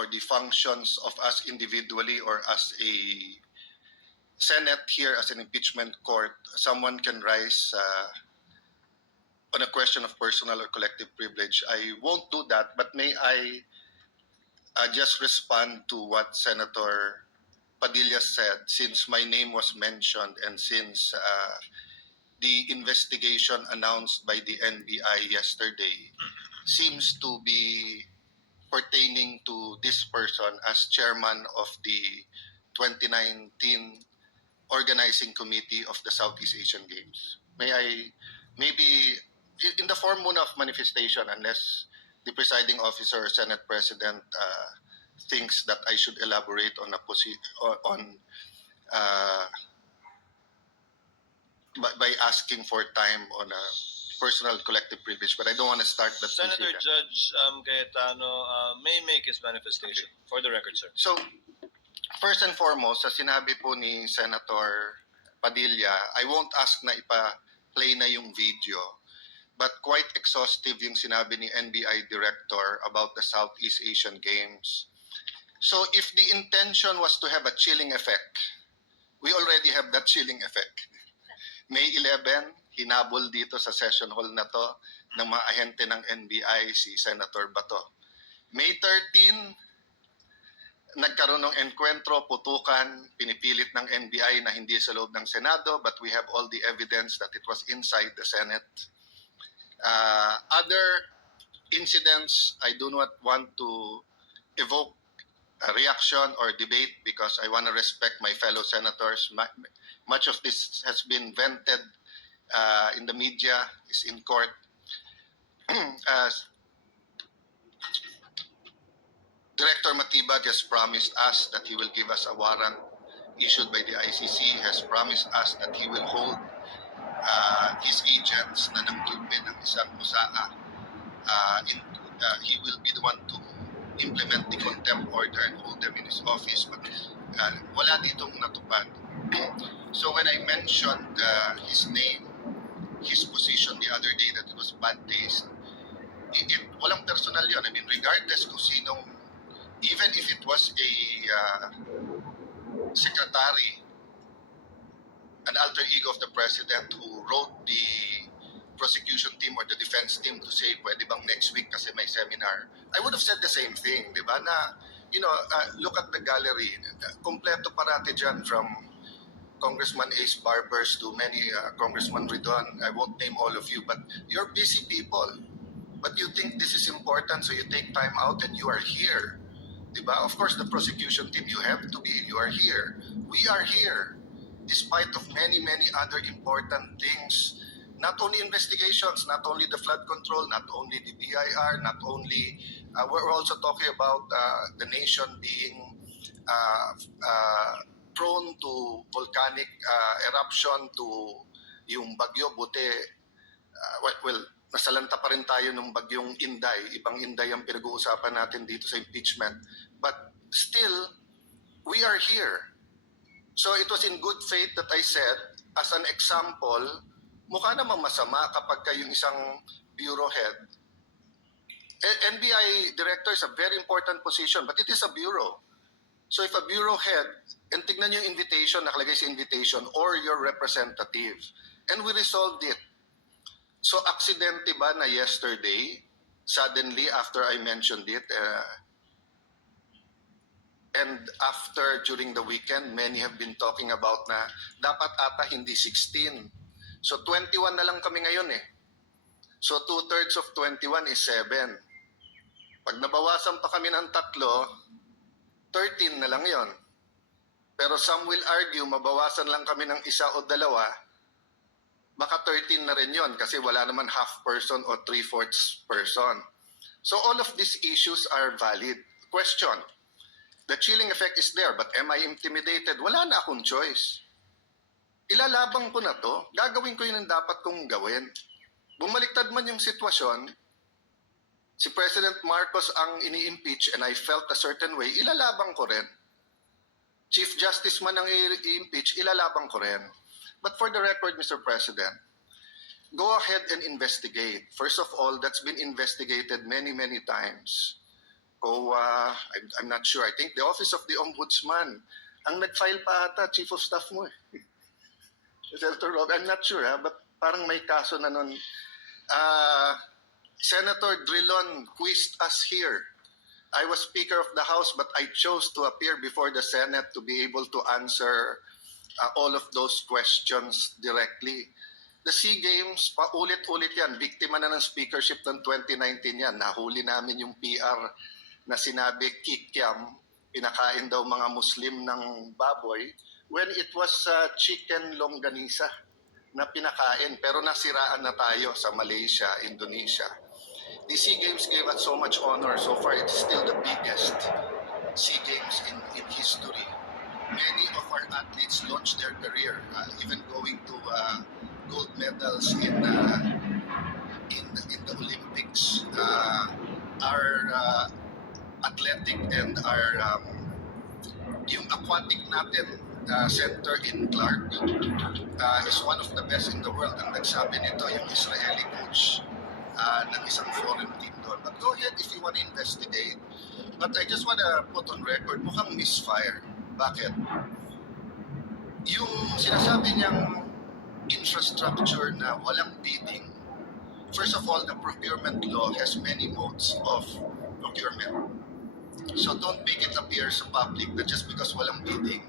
or the functions of us individually or as a Senate here as an impeachment court, someone can rise on a question of personal or collective privilege. I won't do that, but may I just respond to what Senator Padilla said, since my name was mentioned and since the investigation announced by the NBI yesterday seems to be pertaining to this person as chairman of the 2019 organizing committee of the Southeast Asian Games. May I, maybe in the form muna of manifestation, unless the presiding officer or Senate President thinks that I should elaborate on by asking for time on a personal collective privilege, but I don't want to start that. Senator Judge Cayetano may make his manifestation. Okay. For the record, sir. So, first and foremost, sa sinabi po ni Senator Padilla, I won't ask na ipa-play na yung video, but quite exhaustive yung sinabi ni NBI Director about the Southeast Asian Games. So if the intention was to have a chilling effect, we already have that chilling effect. May 11, hinabol dito sa session hall na to ng mga ahente ng NBI si Senator Bato. May 13, nagkaroon ng enkwentro, putukan, pinipilit ng NBI na hindi sa loob ng Senado, but we have all the evidence that it was inside the Senate. Other incidents, I do not want to evoke a reaction or debate because I want to respect my fellow senators. Much of this has been vented in the media, is in court. Director Matibag has promised us that he will give us a warrant issued by the ICC, has promised us that he will hold his agents na nangtulpe ng isang musaa. He will be the one to implement the contempt order and hold them in his office, but wala ditong natupad. So when I mentioned his name, his position the other day that it was bad taste, walang personal yun. I mean, regardless kung sinong, even if it was a secretary, an alter ego of the president who wrote the prosecution team or the defense team to say, pwede bang next week kasi may seminar, I would have said the same thing, di ba? Na, you know, look at the gallery. Kompleto parate dyan from Congressman Ace Barbers to many Congressman Ridwan. I won't name all of you, but you're busy people. But you think this is important, so you take time out and you are here. Diba? Of course, the prosecution team, you have to be, you are here. We are here, despite of many, many other important things. Not only investigations, not only the flood control, not only the BIR, not only, we're also talking about the nation being prone to volcanic eruption, to yung bagyo, buti, well, nasalanta pa rin tayo ng bagyong Inday. Ibang Inday ang pinag-uusapan natin dito sa impeachment. But still, we are here. So it was in good faith that I said, as an example, mukha namang masama kapag kayong isang bureau head. NBI director is a very important position, but it is a bureau. So if a bureau head, and tignan yung invitation, nakalagay sa invitation, or your representative, and we resolved it. So aksidente ba na yesterday, suddenly after I mentioned it, and after during the weekend, many have been talking about na dapat ata hindi 16. So 21 na lang kami ngayon eh. So 2/3 of 21 is 7. Pag nabawasan pa kami ng 3, 13 na lang yon. Pero some will argue, mabawasan lang kami ng 1 o 2, baka 13 na rin yon kasi wala naman half person o 3/4 person. So all of these issues are valid. Question, the chilling effect is there, but am I intimidated? Wala na akong choice. Ilalabang ko na to, gagawin ko yun ang dapat kong gawin. Bumaliktad man yung sitwasyon, si President Marcos ang ini-impeach and I felt a certain way, ilalabang ko rin. Chief Justice man ang i-impeach, ilalabang ko rin. But for the record, Mr. President, go ahead and investigate. First of all, that's been investigated many, many times. COA, I'm not sure. I think the Office of the Ombudsman. Ang nag-file pa ata, Chief of Staff mo eh. Senator Rob, I'm not sure but parang may kaso na nun. Senator Drilon quizzed us here. I was Speaker of the House but I chose to appear before the Senate to be able to answer all of those questions directly. The SEA Games, paulit-ulit yan. Biktima na ng speakership ng 2019 yan. Nahuli namin yung PR na sinabi kikiam, pinakain daw mga Muslim ng baboy, when it was chicken longganisa na pinakain. Pero nasiraan na tayo sa Malaysia, Indonesia. The SEA Games gave us so much honor. So far, it's still the biggest SEA Games in history. Many of our athletes launched their career, even going to gold medals in the Olympics. Our athletic and our yung aquatic natin center in Clark is one of the best in the world. Ang nagsabi nito yung Israeli coach ng isang foreign team doon. But go ahead if you want to investigate. But I just want to put on record, mukhang misfire. Bakit? Yung sinasabi niyang infrastructure na walang bidding, first of all, the procurement law has many modes of procurement. So don't make it appear sa public that just because walang bidding,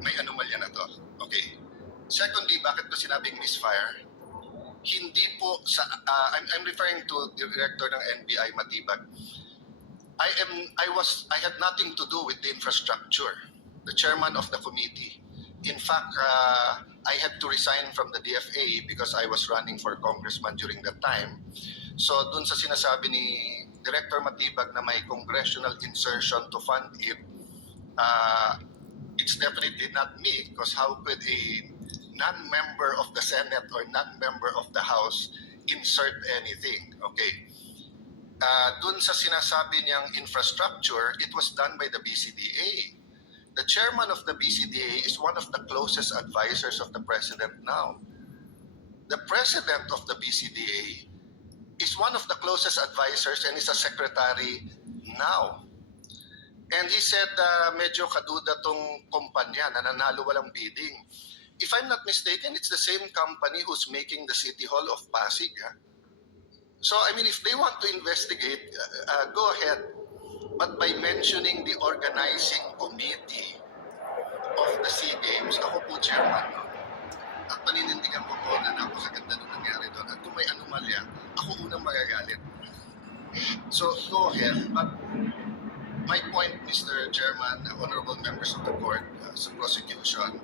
may anomalya na to. Okay. Secondly, bakit ko sinabing misfire? Hindi po sa I'm referring to the director ng NBI Matibag. I had nothing to do with the infrastructure. The chairman of the committee. In fact, I had to resign from the DFA because I was running for congressman during that time. So dun sa sinasabi ni Director Matibag na may congressional insertion to fund it, it's definitely not me, because how could a non-member of the Senate or non-member of the House insert anything? Okay. Dun sa sinasabi niyang infrastructure, it was done by the BCDA. The chairman of the BCDA is one of the closest advisors of the president now. The president of the BCDA is one of the closest advisors and is a secretary now. And he said medyo kaduda tong kumpanya na nanalo walang bidding. If I'm not mistaken, it's the same company who's making the City Hall of Pasig. So, I mean, if they want to investigate, go ahead. But by mentioning the organizing committee of the SEA Games, ako po chairman. At paninindigan ko po na napakaganda nung nangyari doon. At kung may anomalya, ako unang magagalit. So, go ahead. But my point, Mr. Chairman, honorable members of the court, sa prosecution,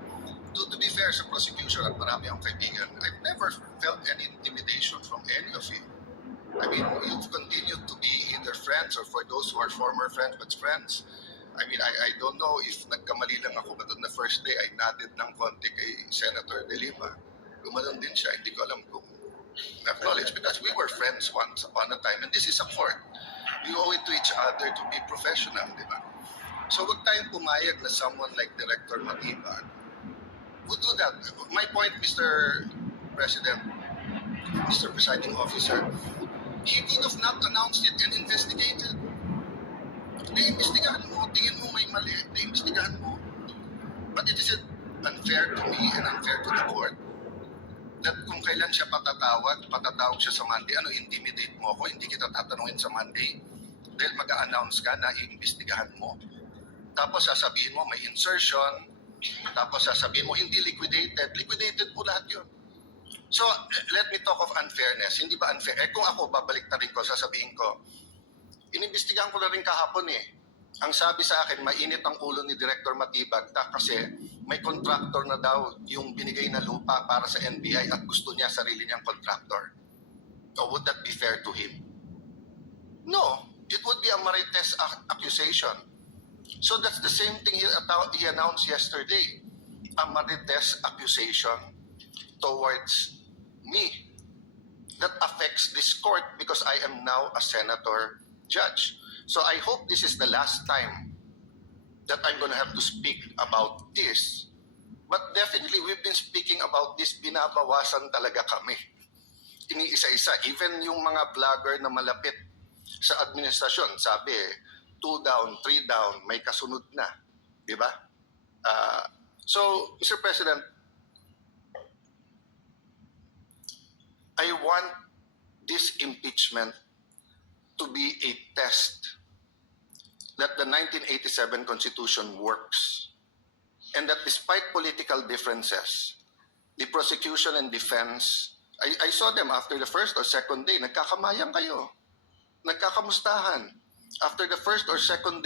to be fair sa prosecution at marami akong kaibigan, I've never felt any intimidation from any of you. I mean, you've continued to be either friends or for those who are former friends but friends. I mean, I don't know if nagkamali lang ako, but on the first day, I nodded ng konti kay Senator De Lima. Gumanon din siya, hindi ko alam kung acknowledge because we were friends once upon a time and this is a court. We owe it to each other to be professional, di ba? So wag tayong pumayag na someone like Director Matibag would do that. My point, Mr. President, Mr. Presiding Officer, he could have not announced it and investigated. Iimbestigahan mo, tingin mo may mali, iimbestigahan mo. But it is unfair to me and unfair to the court that kung kailan siya patatawag siya sa Monday, intimidate mo ako, hindi kita tatanungin sa Monday dahil mag-a-announce ka na iimbestigahan mo. Tapos sasabihin mo may insertion, tapos sasabihin mo hindi liquidated po lahat yun. So, let me talk of unfairness. Hindi ba unfair? Kung ako, babalik na rin ko, sasabihin ko, inimbestigahan ko na rin kahapon Ang sabi sa akin, mainit ang ulo ni Director Matibag kasi may contractor na daw yung binigay na lupa para sa NBI at gusto niya sarili niyang contractor. So, would that be fair to him? No. It would be a marites accusation. So that's the same thing he announced yesterday. A marites accusation towards me that affects this court because I am now a senator judge. So I hope this is the last time that I'm going to have to speak about this. But definitely we've been speaking about this, binabawasan talaga kami. Iniisa-isa, even yung mga vlogger na malapit Sa administrasyon, sabi, 2 down, 3 down, may kasunod na. Di ba? So, Mr. President, I want this impeachment to be a test that the 1987 Constitution works and that despite political differences, the prosecution and defense, I saw them after the first or second day, nagkakamayang kayo, nagkakamustahan. After the first or second day,